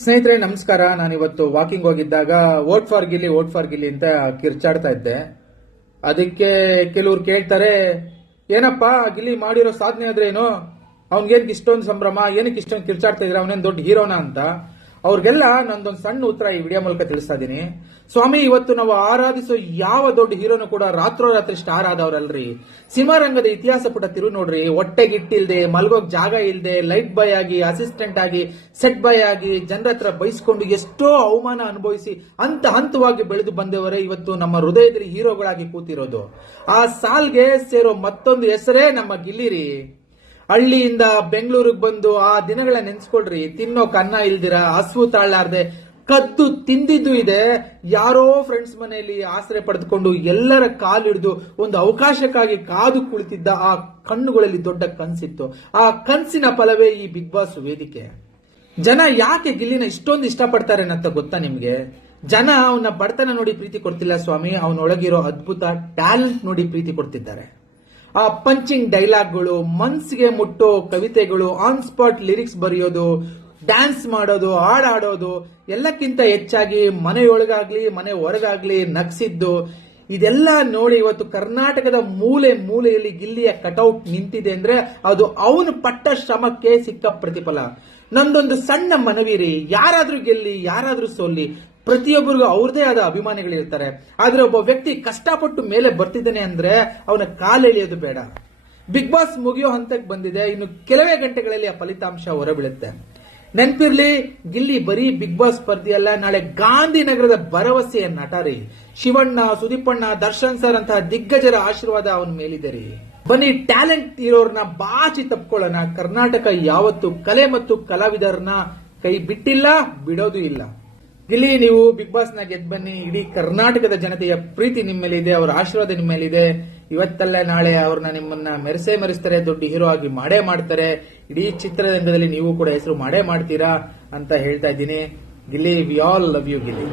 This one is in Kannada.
ಸ್ನೇಹಿತರೆ ನಮಸ್ಕಾರ. ನಾನಿವತ್ತು ವಾಕಿಂಗ್ ಹೋಗಿದ್ದಾಗ ವೋಟ್ ಫಾರ್ ಗಿಲ್ಲಿ ಅಂತ ಕಿರ್ಚಾಡ್ತಾ ಇದ್ದೆ. ಅದಕ್ಕೆ ಕೆಲವ್ರು ಕೇಳ್ತಾರೆ, ಏನಪ್ಪ ಗಿಲ್ಲಿ ಮಾಡಿರೋ ಸಾಧನೆ ಆದ್ರೆ ಏನು, ಅವ್ನಿಗೇನ್ ಇಷ್ಟೊಂದು ಸಂಭ್ರಮ, ಏನಕ್ಕೆ ಇಷ್ಟೊಂದು ಕಿರ್ಚಾಡ್ತಾ ಇದ್ರೆ, ಅವನೇನ್ ದೊಡ್ಡ ಹೀರೋನಾ ಅಂತ. ಅವ್ರಿಗೆಲ್ಲ ನಂದೊಂದು ಸಣ್ಣ ಉತ್ತರ ಈ ವಿಡಿಯೋ ಮೂಲಕ ತಿಳಿಸ್ತಾ ಇದೀನಿ. ಸ್ವಾಮಿ, ಇವತ್ತು ನಾವು ಆರಾಧಿಸೋ ಯಾವ ದೊಡ್ಡ ಹೀರೋನು ಕೂಡ ರಾತ್ರೋರಾತ್ರಿ ಸ್ಟಾರ್ ಆದವ್ರಲ್ರಿ. ಸಿನಿಮಾ ರಂಗದ ಇತಿಹಾಸ ಪುಟ ತಿರು ನೋಡ್ರಿ. ಹೊಟ್ಟೆಗಿಟ್ಟಿಲ್ದೆ, ಮಲ್ಗೋಕ್ ಜಾಗ ಇಲ್ದೆ, ಲೈಟ್ ಬಾಯ್ ಆಗಿ, ಅಸಿಸ್ಟೆಂಟ್ ಆಗಿ, ಸೆಟ್ ಬಾಯ್ ಆಗಿ, ಜನರ ಹತ್ರ ಬೈಸ್ಕೊಂಡು ಎಷ್ಟೋ ಅವಮಾನ ಅನುಭವಿಸಿ ಹಂತವಾಗಿ ಬೆಳೆದು ಬಂದವರೇ ಇವತ್ತು ನಮ್ಮ ಹೃದಯದಲ್ಲಿ ಹೀರೋಗಳಾಗಿ ಕೂತಿರೋದು. ಆ ಸಾಲ್ಗೆ ಸೇರೋ ಮತ್ತೊಂದು ಹೆಸರೇ ನಮ್ಮ ಗಿಲ್ಲಿರಿ. ಹಳ್ಳಿಯಿಂದ ಬೆಂಗಳೂರಿಗೆ ಬಂದು ಆ ದಿನಗಳ ನೆನ್ಸ್ಕೊಳ್ರಿ. ತಿನ್ನೋಕ್ ಅನ್ನ ಇಲ್ದಿರ, ಹಸುವು ತಾಳಾರ್ದೆ ಕದ್ದು ತಿಂದಿದ್ದು ಇದೆ. ಯಾರೋ ಫ್ರೆಂಡ್ಸ್ ಮನೆಯಲ್ಲಿ ಆಸರೆ ಪಡೆದುಕೊಂಡು ಎಲ್ಲರ ಕಾಲಿಡಿದು ಒಂದು ಅವಕಾಶಕ್ಕಾಗಿ ಕಾದು ಕುಳಿತಿದ್ದ ಆ ಕಣ್ಣುಗಳಲ್ಲಿ ದೊಡ್ಡ ಕನ್ಸಿತ್ತು. ಆ ಕನ್ಸಿನ ಫಲವೇ ಈ ಬಿಗ್ ಬಾಸ್ ವೇದಿಕೆ. ಜನ ಯಾಕೆ ಗಿಲ್ಲಿನ ಇಷ್ಟೊಂದು ಇಷ್ಟಪಡ್ತಾರೆ ಅಂತ ಗೊತ್ತಾ ನಿಮ್ಗೆ? ಜನ ಅವನ ಬಡತನ ನೋಡಿ ಪ್ರೀತಿ ಕೊಡ್ತಿಲ್ಲ ಸ್ವಾಮಿ, ಅವನೊಳಗಿರೋ ಅದ್ಭುತ ಟ್ಯಾಲೆಂಟ್ ನೋಡಿ ಪ್ರೀತಿ ಕೊಡ್ತಿದ್ದಾರೆ. ಆ ಪಂಚಿಂಗ್ ಡೈಲಾಗ್ಗಳು, ಮನ್ಸಿಗೆ ಮುಟ್ಟೋ ಕವಿತೆಗಳು, ಆನ್ ಸ್ಪಾಟ್ ಲಿರಿಕ್ಸ್ ಬರೆಯೋದು, ಡ್ಯಾನ್ಸ್ ಮಾಡೋದು, ಹಾಡಾಡೋದು, ಎಲ್ಲಕ್ಕಿಂತ ಹೆಚ್ಚಾಗಿ ಮನೆಯೊಳಗಾಗ್ಲಿ ಮನೆ ಹೊರಗಾಗ್ಲಿ ನಗ್ಸಿದ್ದು, ಇದೆಲ್ಲ ನೋಡಿ ಇವತ್ತು ಕರ್ನಾಟಕದ ಮೂಲೆಯಲ್ಲಿ ಗಿಲ್ಲಿಯ ಕಟೌಟ್ ನಿಂತಿದೆ ಅಂದ್ರೆ ಅದು ಅವನು ಪಟ್ಟ ಶ್ರಮಕ್ಕೆ ಸಿಕ್ಕ ಪ್ರತಿಫಲ. ನಂದೊಂದು ಸಣ್ಣ ಮನವಿರಿ, ಯಾರಾದ್ರೂ ಗೆಲ್ಲಿ ಯಾರಾದ್ರೂ ಸೋಲ್ಲಿ, ಪ್ರತಿಯೊಬ್ಬರಿಗೂ ಅವ್ರದೇ ಆದ ಅಭಿಮಾನಿಗಳಿರ್ತಾರೆ. ಆದ್ರೆ ಒಬ್ಬ ವ್ಯಕ್ತಿ ಕಷ್ಟಪಟ್ಟು ಮೇಲೆ ಬರ್ತಿದ್ದಾನೆ ಅಂದ್ರೆ ಅವನ ಕಾಲೆಳೆಯೋದು ಬೇಡ. ಬಿಗ್ ಬಾಸ್ ಮುಗಿಯೋ ಹಂತಕ್ಕೆ ಬಂದಿದೆ. ಇನ್ನು ಕೆಲವೇ ಗಂಟೆಗಳಲ್ಲಿ ಆ ಫಲಿತಾಂಶ ಹೊರಬೀಳುತ್ತೆ. ನೆನ್ಪಿರ್ಲಿ, ಗಿಲ್ಲಿ ಬರೀ ಬಿಗ್ ಬಾಸ್ ಸ್ಪರ್ಧೆಯಲ್ಲ, ನಾಳೆ ಗಾಂಧಿನಗರದ ಭರವಸೆಯ ನಟರಿ. ಶಿವಣ್ಣ, ಸುದೀಪಣ್ಣ, ದರ್ಶನ್ ಸರ್ ಅಂತಹ ದಿಗ್ಗಜರ ಆಶೀರ್ವಾದ ಅವನ ಮೇಲಿದೆ ರೀ. ಬನ್ನಿ, ಟ್ಯಾಲೆಂಟ್ ಇರೋರ್ನ ಬಾಚಿ ತಪ್ಕೊಳ್ಳೋಣ. ಕರ್ನಾಟಕ ಯಾವತ್ತು ಕಲೆ ಮತ್ತು ಕಲಾವಿದರನ್ನ ಕೈ ಬಿಟ್ಟಿಲ್ಲ, ಬಿಡೋದು ಇಲ್ಲ. ಗಿಲ್ಲಿ, ನೀವು ಬಿಗ್ ಬಾಸ್ ನ ಗೆದ್ದು ಬನ್ನಿ. ಇಡೀ ಕರ್ನಾಟಕದ ಜನತೆಯ ಪ್ರೀತಿ ನಿಮ್ಮ ಮೇಲಿದೆ, ಅವರ ಆಶೀರ್ವಾದ ನಿಮ್ಮ ಮೇಲಿದೆ. ಇವತ್ತಲ್ಲ ನಾಳೆ ಅವ್ರನ್ನ ನಿಮ್ಮನ್ನ ಮೆರೆಸ್ತಾರೆ, ದೊಡ್ಡ ಹೀರೋ ಆಗಿ ಮಾಡೇ ಮಾಡ್ತಾರೆ. ಇಡೀ ಚಿತ್ರರಂಗದಲ್ಲಿ ನೀವು ಕೂಡ ಹೆಸರು ಮಾಡೇ ಮಾಡ್ತೀರಾ ಅಂತ ಹೇಳ್ತಾ ಇದ್ದೀನಿ. Gilli, we all love you Gilli.